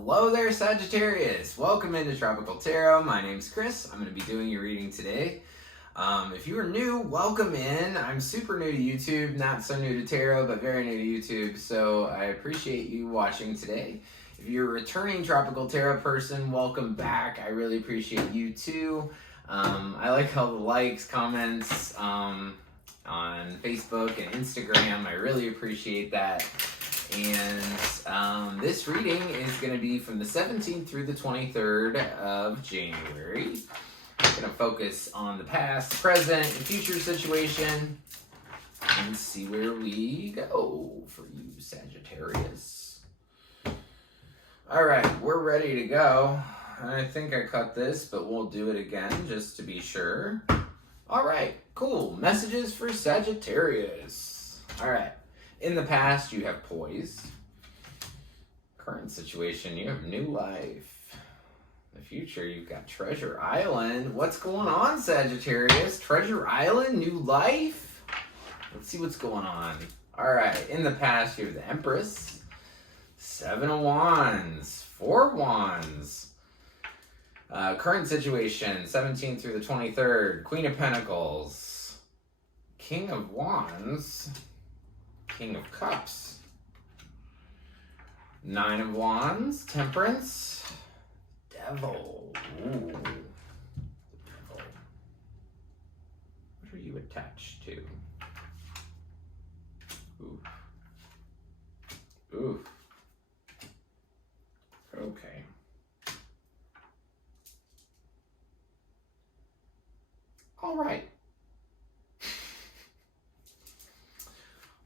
Hello there, Sagittarius. Welcome into Tropical Tarot. My name's Chris. I'm going to be doing your reading today. If you are new, welcome in. I'm super new to YouTube, not so new to tarot, but very new to YouTube, so I appreciate you watching today. If you're a returning Tropical Tarot person, welcome back. I really appreciate you too. I like all the likes, comments on Facebook and Instagram. I really appreciate that. And this reading is going to be from the 17th through the 23rd of January. I'm going to focus on the past, present, and future situation and see where we go for you, Sagittarius. All right, we're ready to go. I think I cut this, but we'll do it again just to be sure. All right, cool. Messages for Sagittarius. All right. In the past, you have poise. Current situation, you have new life. The future, you've got Treasure Island. What's going on, Sagittarius? Treasure Island, new life? Let's see what's going on. All right, in the past, you have the Empress. 7 of Wands, 4 Wands. Current situation, 17th through the 23rd. Queen of Pentacles. King of Wands. King of Cups, 9 of Wands, Temperance, Devil. Ooh, the Devil. What are you attached to? Oof. Oof. Okay. All right.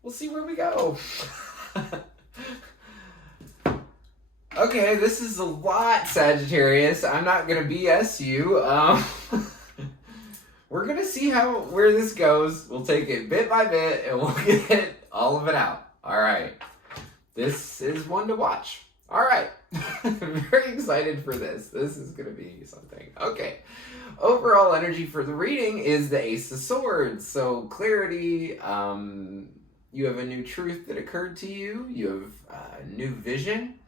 We'll see where we go. Okay, this is a lot, Sagittarius. I'm not going to BS you. We're going to see where this goes. We'll take it bit by bit, and we'll get all of it out. All right. This is one to watch. All right. I'm very excited for this. This is going to be something. Okay. Overall energy for the reading is the Ace of Swords. So clarity, you have a new truth that occurred to you. You have a new vision,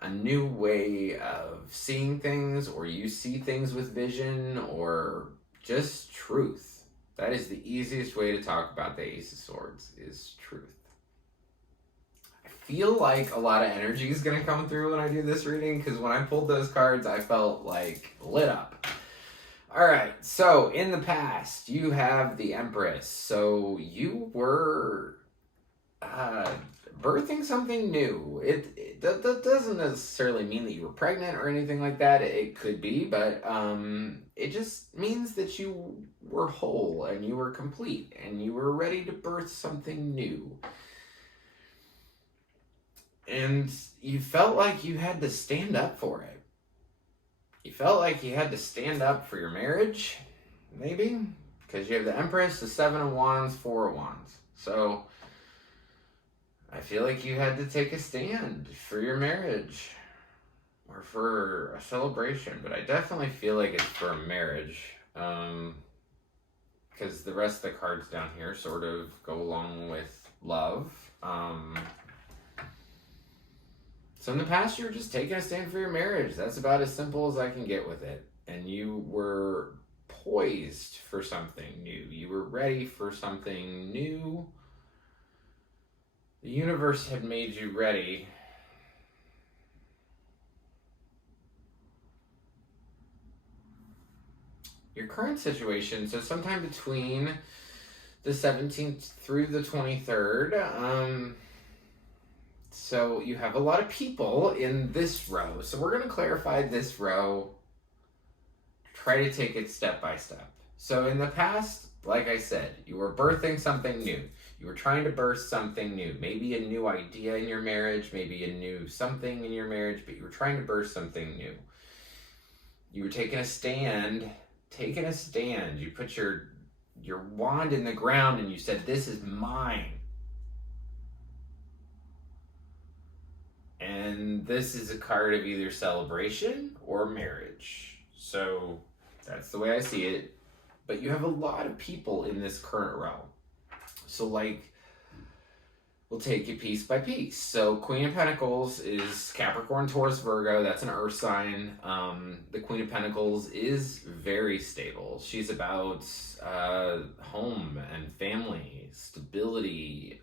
a new way of seeing things, or you see things with vision, or just truth. That is the easiest way to talk about the Ace of Swords, is truth. I feel like a lot of energy is going to come through when I do this reading, because when I pulled those cards, I felt like lit up. All right, so in the past, you have the Empress. So you were birthing something new. That doesn't necessarily mean that you were pregnant or anything like that. It could be, but it just means that you were whole and you were complete and you were ready to birth something new. And you felt like you had to stand up for it. You felt like you had to stand up for your marriage, maybe, because you have the Empress, the 7 of Wands, 4 of Wands. So I feel like you had to take a stand for your marriage or for a celebration, but I definitely feel like it's for a marriage, because the rest of the cards down here sort of go along with love. So in the past, you were just taking a stand for your marriage. That's about as simple as I can get with it. And you were poised for something new. You were ready for something new. The universe had made you ready. Your current situation, so sometime between the 17th through the 23rd, so you have a lot of people in this row. So we're going to clarify this row, try to take it step by step. So in the past, like I said, you were birthing something new. You were trying to birth something new. Maybe a new idea in your marriage, maybe a new something in your marriage, but you were trying to birth something new. You were taking a stand. You put your wand in the ground and you said, "This is mine." And this is a card of either celebration or marriage. So that's the way I see it. But you have a lot of people in this current row. So like we'll take it piece by piece. So Queen of Pentacles is Capricorn, Taurus, Virgo. That's an earth sign. The Queen of Pentacles is very stable. She's about home and family, stability.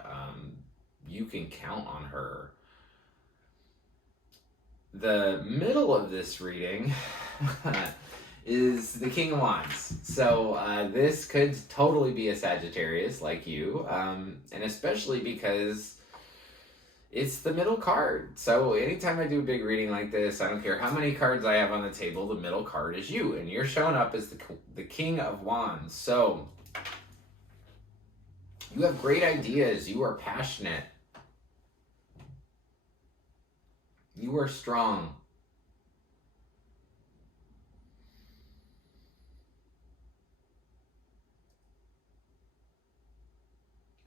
You can count on her. The middle of this reading is the King of Wands. So this could totally be a Sagittarius like you, and especially because it's the middle card. So anytime I do a big reading like this, I don't care how many cards I have on the table, the middle card is you, and you're showing up as the King of Wands. So you have great ideas. You are passionate. You are strong.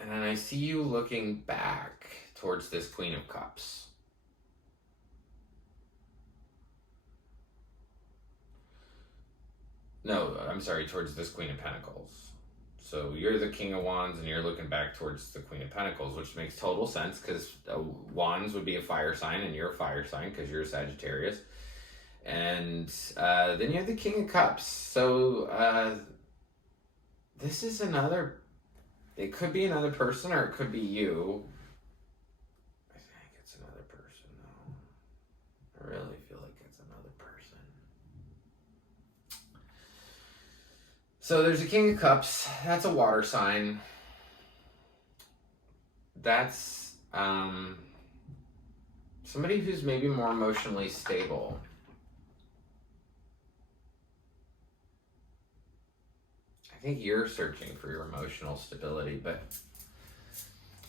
And then I see you looking back towards this Queen of Cups. No, I'm sorry, towards this Queen of Pentacles. So you're the King of Wands and you're looking back towards the Queen of Pentacles, which makes total sense because Wands would be a fire sign and you're a fire sign because you're a Sagittarius. And then you have the King of Cups. So this is another, it could be another person or it could be you. I think it's another person though. I really feel like it's another person. So there's a King of Cups. That's a water sign. That's somebody who's maybe more emotionally stable. I think you're searching for your emotional stability, but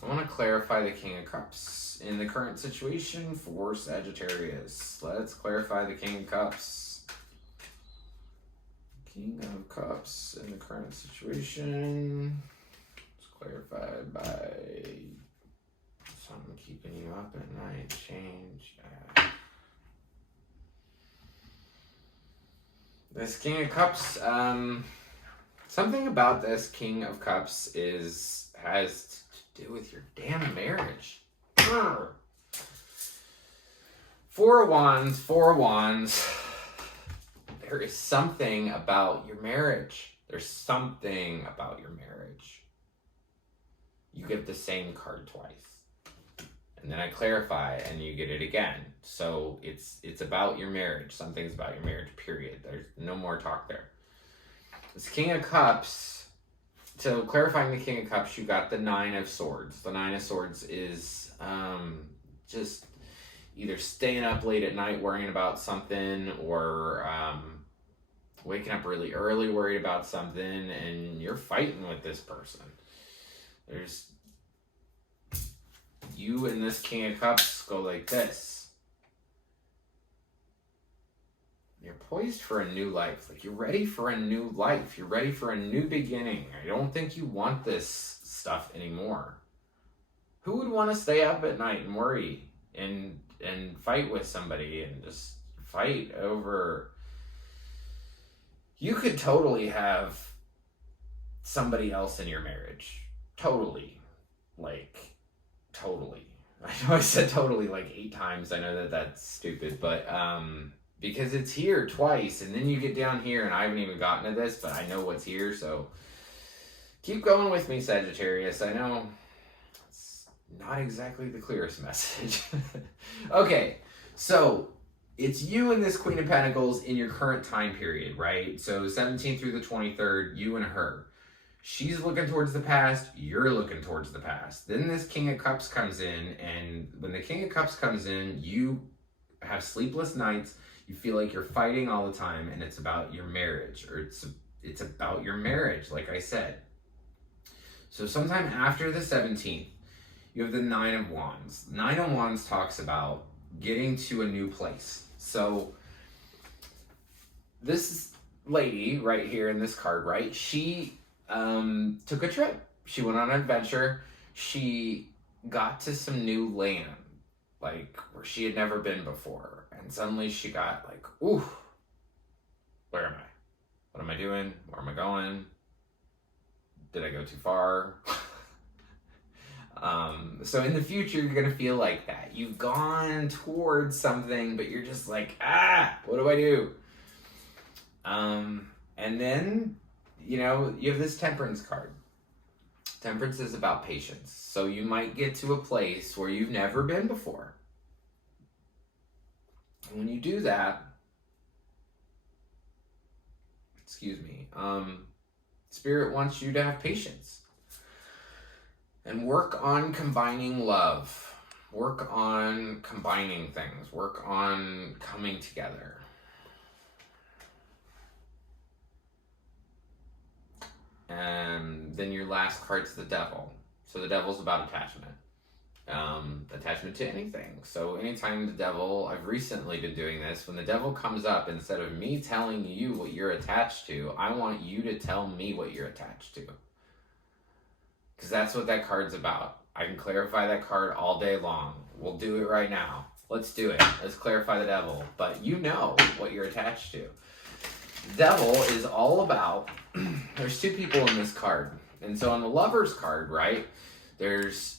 I want to clarify the King of Cups in the current situation for Sagittarius. Let's clarify the King of Cups. King of Cups in the current situation. It's clarified by something keeping you up at night. Change. This King of Cups, something about this King of Cups has to do with your damn marriage. Urgh. Four of Wands. There is something about your marriage. There's something about your marriage. You get the same card twice. And then I clarify and you get it again. So it's about your marriage. Something's about your marriage, period. There's no more talk there. This King of Cups, so clarifying the King of Cups, you got the Nine of Swords. The Nine of Swords is just either staying up late at night worrying about something or waking up really early worried about something, and you're fighting with this person. There's you and this King of Cups go like this. You're poised for a new life. Like, you're ready for a new life. You're ready for a new beginning. I don't think you want this stuff anymore. Who would want to stay up at night and worry and fight with somebody and just fight over? You could totally have somebody else in your marriage. Totally. Like, totally. I know I said totally like 8 times. I know that that's stupid, but because it's here twice, and then you get down here, and I haven't even gotten to this, but I know what's here, so keep going with me, Sagittarius. I know it's not exactly the clearest message. Okay, so it's you and this Queen of Pentacles in your current time period, right? So 17th through the 23rd, you and her. She's looking towards the past, you're looking towards the past. Then this King of Cups comes in, and when the King of Cups comes in, you have sleepless nights, you feel like you're fighting all the time, and it's about your marriage, or it's about your marriage, like I said. So sometime after the 17th, you have the Nine of Wands. Nine of Wands talks about getting to a new place. So this lady right here in this card, right, she took a trip. She went on an adventure. She got to some new land, like where she had never been before. And suddenly she got like, ooh, where am I? What am I doing? Where am I going? Did I go too far? So in the future, you're going to feel like that. You've gone towards something, but you're just like, what do I do? And then, you have this Temperance card. Temperance is about patience. So you might get to a place where you've never been before. And when you do that, Spirit wants you to have patience and work on combining love, work on combining things, work on coming together. And then your last card's the Devil. So the Devil's about attachment. Attachment to anything. So anytime the Devil, I've recently been doing this, when the Devil comes up, instead of me telling you what you're attached to, I want you to tell me what you're attached to. Because that's what that card's about. I can clarify that card all day long. We'll do it right now. Let's do it. Let's clarify the Devil. But you know what you're attached to. Devil is all about, there's two people in this card. And so on the Lover's card, right, there's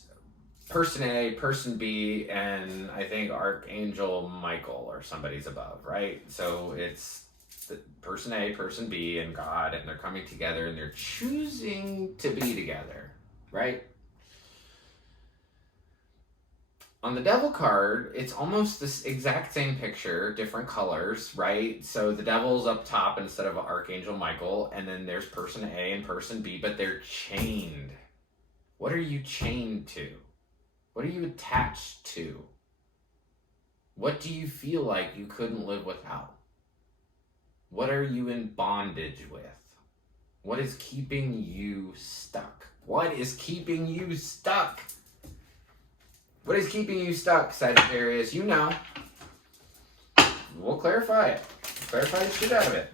person A, person B, and I think Archangel Michael or somebody's above, right? So it's the person A, person B, and God, and they're coming together and they're choosing to be together, right? On the Devil card, it's almost this exact same picture, different colors, right? So the Devil's up top instead of Archangel Michael, and then there's person A and person B, but they're chained. What are you chained to? What are you attached to? What do you feel like you couldn't live without? What are you in bondage with? What is keeping you stuck? What is keeping you stuck? What is keeping you stuck, Sagittarius? You know. We'll clarify it. Clarify the shit out of it.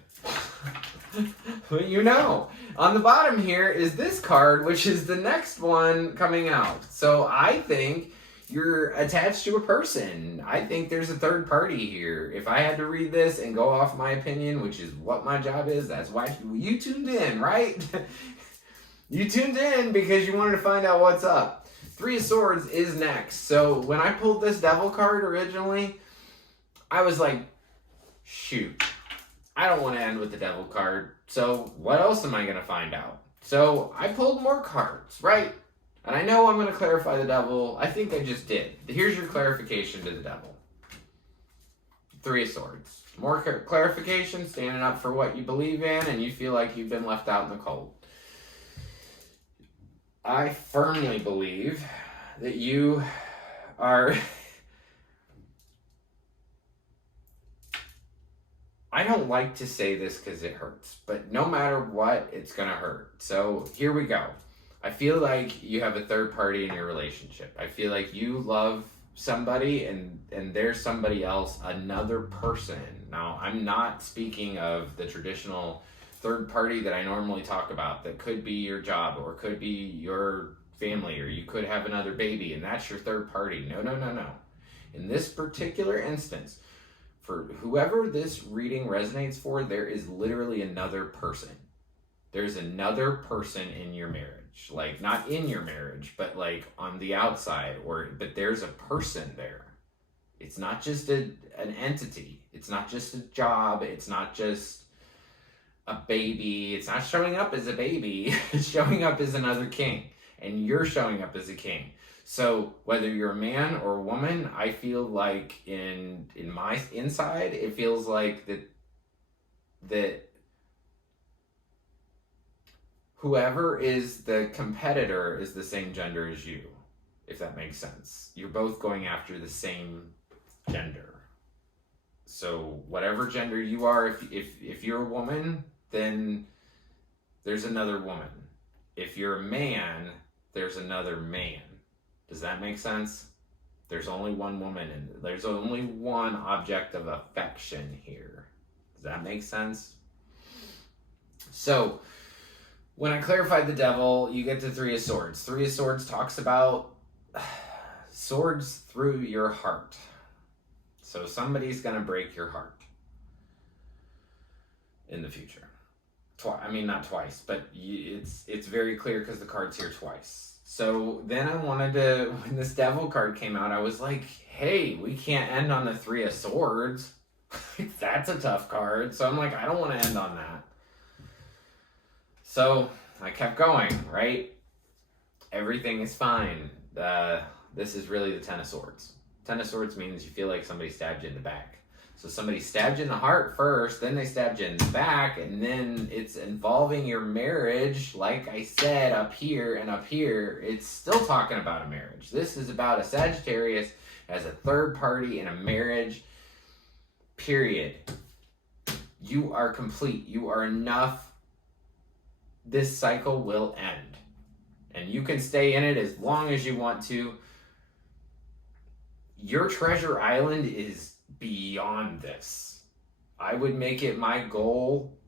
But you know. On the bottom here is this card, which is the next one coming out. So I think you're attached to a person. I think there's a third party here. If I had to read this and go off my opinion, which is what my job is, that's why you tuned in, right? You tuned in because you wanted to find out what's up. Three of Swords is next. So when I pulled this Devil card originally, I was like, shoot, I don't want to end with the Devil card. So what else am I going to find out? So I pulled more cards, right? And I know I'm going to clarify the Devil. I think I just did. Here's your clarification to the Devil. Three of Swords. More clarification, standing up for what you believe in, and you feel like you've been left out in the cold. I firmly believe that you are... I don't like to say this because it hurts, but no matter what, it's going to hurt. So here we go. I feel like you have a third party in your relationship. I feel like you love somebody and there's somebody else, another person. Now, I'm not speaking of the traditional third party that I normally talk about that could be your job or could be your family, or you could have another baby and that's your third party. No. In this particular instance, for whoever this reading resonates for, there is literally another person. There's another person in your marriage. Like, not in your marriage, but like on the outside, but there's a person there. It's not just an entity. It's not just a job. It's not just a baby. It's not showing up as a baby. It's showing up as another king. And you're showing up as a king. So whether you're a man or a woman, I feel like in my inside, it feels like that whoever is the competitor is the same gender as you, if that makes sense. You're both going after the same gender. So whatever gender you are, if you're a woman, then there's another woman. If you're a man, there's another man. Does that make sense? There's only one woman and there's only one object of affection here. Does that make sense? So, when I clarified the Devil, you get to Three of Swords. Three of Swords talks about swords through your heart. So somebody's going to break your heart in the future. I mean, not twice, but it's very clear because the card's here twice. So then I wanted to, when this Devil card came out, I was like, hey, we can't end on the Three of Swords. That's a tough card. So I'm like, I don't want to end on that. So I kept going, right? Everything is fine. This is really the Ten of Swords. Ten of Swords means you feel like somebody stabbed you in the back. So somebody stabbed you in the heart first, then they stabbed you in the back, and then it's involving your marriage. Like I said, up here and up here, it's still talking about a marriage. This is about a Sagittarius as a third party in a marriage, period. You are complete. You are enough. This cycle will end. And you can stay in it as long as you want to. Your treasure island is beyond this. I would make it my goal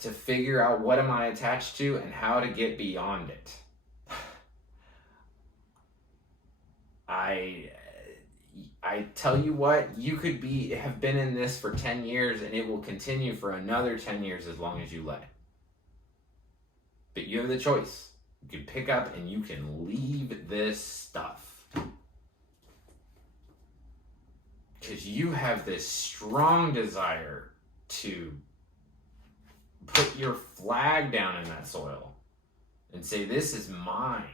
to figure out what am I attached to and how to get beyond it. I tell you what, you could have been in this for 10 years and it will continue for another 10 years as long as you let it. But you have the choice. You can pick up and you can leave this stuff. Because you have this strong desire to put your flag down in that soil and say, this is mine.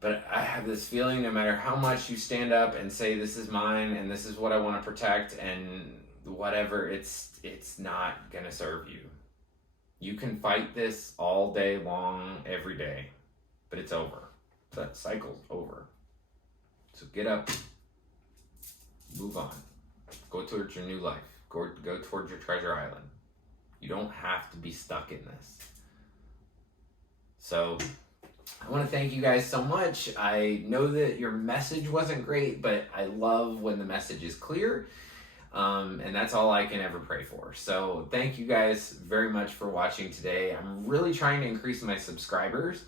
But I have this feeling no matter how much you stand up and say, this is mine and this is what I want to protect and whatever, it's not going to serve you. You can fight this all day long, every day, but it's over. That cycle's over. So get up, move on, go towards your new life, go towards your treasure island. You don't have to be stuck in this. So I want to thank you guys so much. I know that your message wasn't great, but I love when the message is clear. And that's all I can ever pray for. So thank you guys very much for watching today. I'm really trying to increase my subscribers.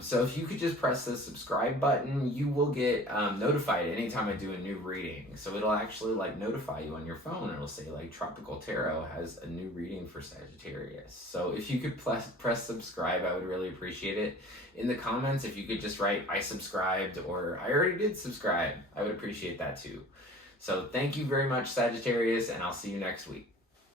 So if you could just press the subscribe button, you will get notified anytime I do a new reading. So it'll actually like notify you on your phone. It'll say like Tropical Tarot has a new reading for Sagittarius. So if you could press subscribe, I would really appreciate it. In the comments, if you could just write I subscribed or I already did subscribe, I would appreciate that too. So thank you very much, Sagittarius, and I'll see you next week.